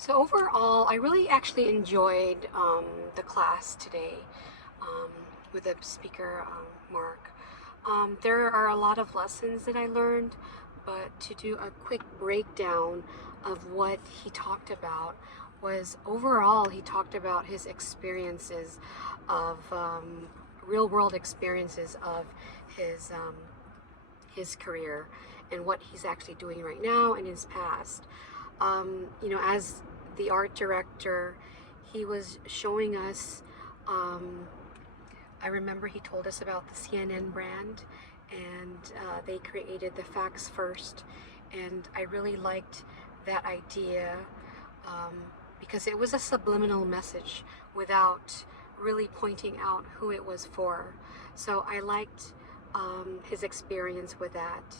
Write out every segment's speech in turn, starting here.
So overall, I really actually enjoyed the class today um, with the speaker, Mark. There are a lot of lessons that I learned, but to do a quick breakdown of what he talked about was overall, he talked about his experiences of real world experiences of his um, his career and what he's actually doing right now and his past. As the art director, he was showing us. Um, I remember he told us about the CNN brand, and they created the facts first, and I really liked that idea um, because it was a subliminal message without really pointing out who it was for. So I liked his experience with that.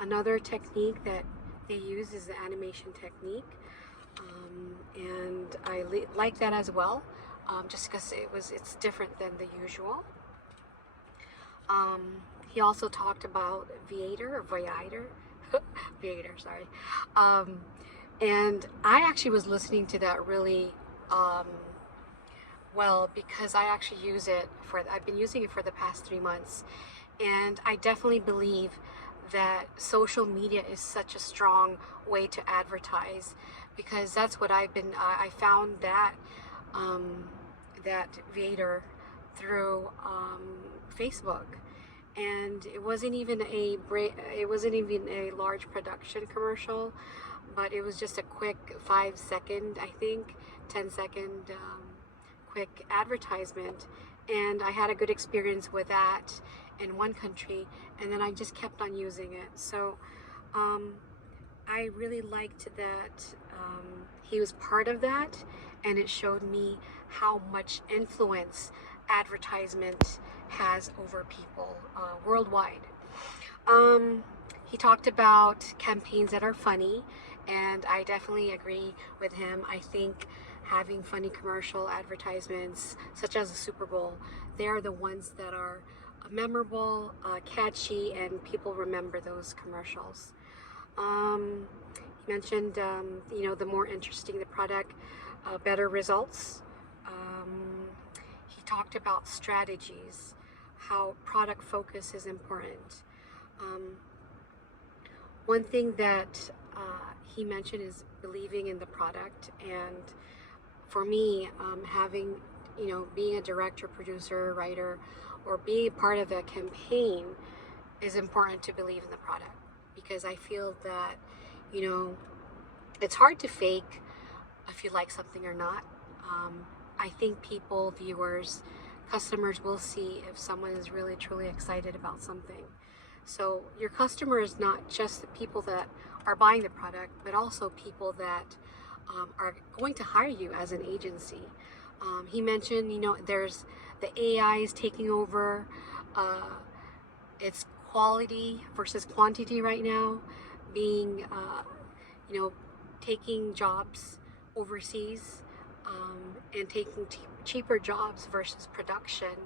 Another technique that they use is the animation technique, and I like that as well, just because it's different than the usual. He also talked about Viator, sorry. Um, and I actually was listening to that really um, well because I actually I've been using it for the past 3 months. And I definitely believe that social media is such a strong way to advertise because that's what I found um, that Vader through Facebook. And it wasn't even a large production commercial, but it was just a quick 5 second, I think, 10 second quick advertisement. And I had a good experience with that in one country, and then I just kept on using it. So um, I really liked that he was part of that, and it showed me how much influence advertisement has over people worldwide. Um, he talked about campaigns that are funny, and I definitely agree with him. I think having funny commercial advertisements, such as the Super Bowl, they are the ones that are memorable, catchy, and people remember those commercials. He mentioned, the more interesting the product, better results. He talked about strategies, how product focus is important. Um, One thing that he mentioned is believing in the product, and for me, being a director, producer, writer, or being part of a campaign is important to believe in the product because I feel that, you know, it's hard to fake if you like something or not. I think people, viewers, customers will see if someone is really truly excited about something. So your customer is not just the people that are buying the product, but also people that are going to hire you as an agency. He mentioned, there's the AI is taking over. It's quality versus quantity right now, being, you know, taking jobs overseas and taking cheaper jobs versus production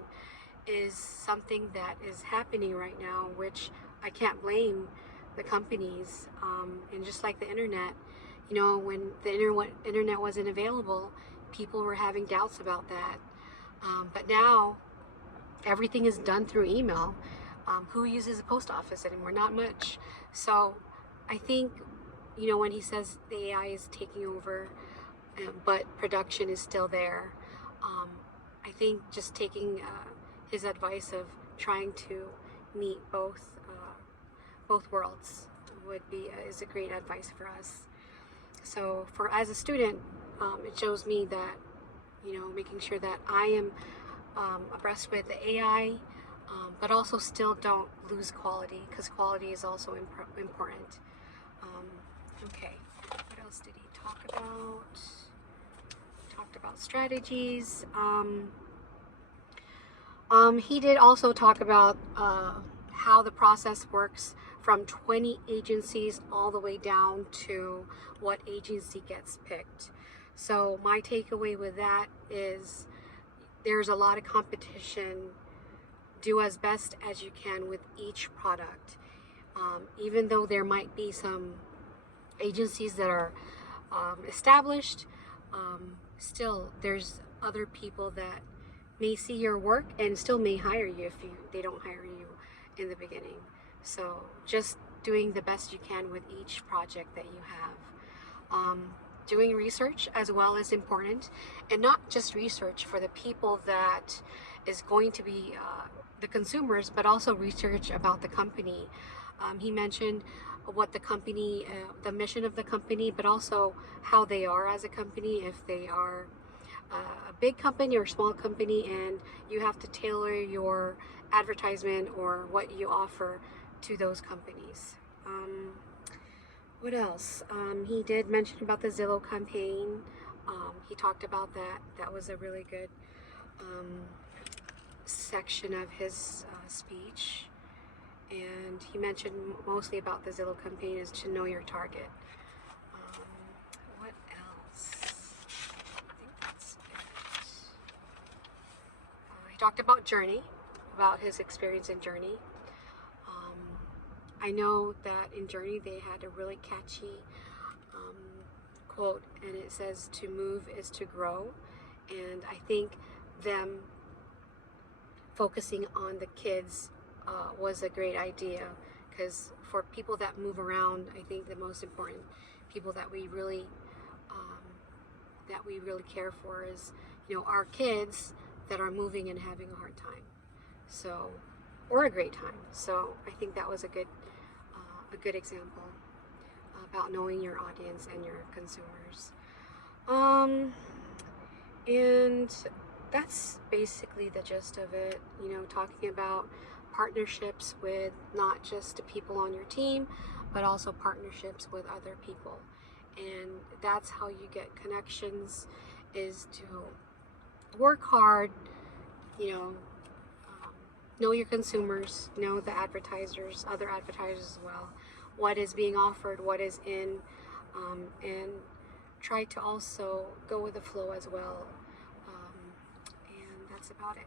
is something that is happening right now, which I can't blame the companies. And just like the internet, when the internet wasn't available, people were having doubts about that. But now everything is done through email. Who uses the post office anymore? Not much. So I think, when he says the AI is taking over, but production is still there, I think just taking his advice of trying to meet both worlds is a great advice for us. So as a student, it shows me that making sure that I am abreast with the AI, but also still don't lose quality because quality is also important. Okay, what else did he talk about? Talked about strategies. He did also talk about how the process works from 20 agencies all the way down to what agency gets picked. So my takeaway with that is there's a lot of competition. Do as best as you can with each product. Even though there might be some agencies that are established, still there's other people that may see your work and still may hire you if they don't hire you in the beginning. So just doing the best you can with each project that you have. Doing research as well is important, and not just research for the people that is going to be the consumers, but also research about the company. He mentioned what the company, the mission of the company, but also how they are as a company, if they are a big company or small company, and you have to tailor your advertisement or what you offer to those companies. What else? He did mention about the Zillow campaign. He talked about that. That was a really good section of his speech. And he mentioned mostly about the Zillow campaign is to know your target. What else? I think that's it. He talked about Journey, about his experience in Journey. I know that in Journey they had a really catchy quote, and it says, "To move is to grow." And I think them focusing on the kids was a great idea, because for people that move around, I think the most important people that we really care for is, our kids that are moving and having a hard time, so, or a great time. So I think that was a good example about knowing your audience and your consumers. And that's basically the gist of it. Talking about partnerships with not just the people on your team, but also partnerships with other people. And that's how you get connections, is to work hard, know your consumers, know the advertisers, other advertisers as well, what is being offered, what is in, and try to also go with the flow as well. And that's about it.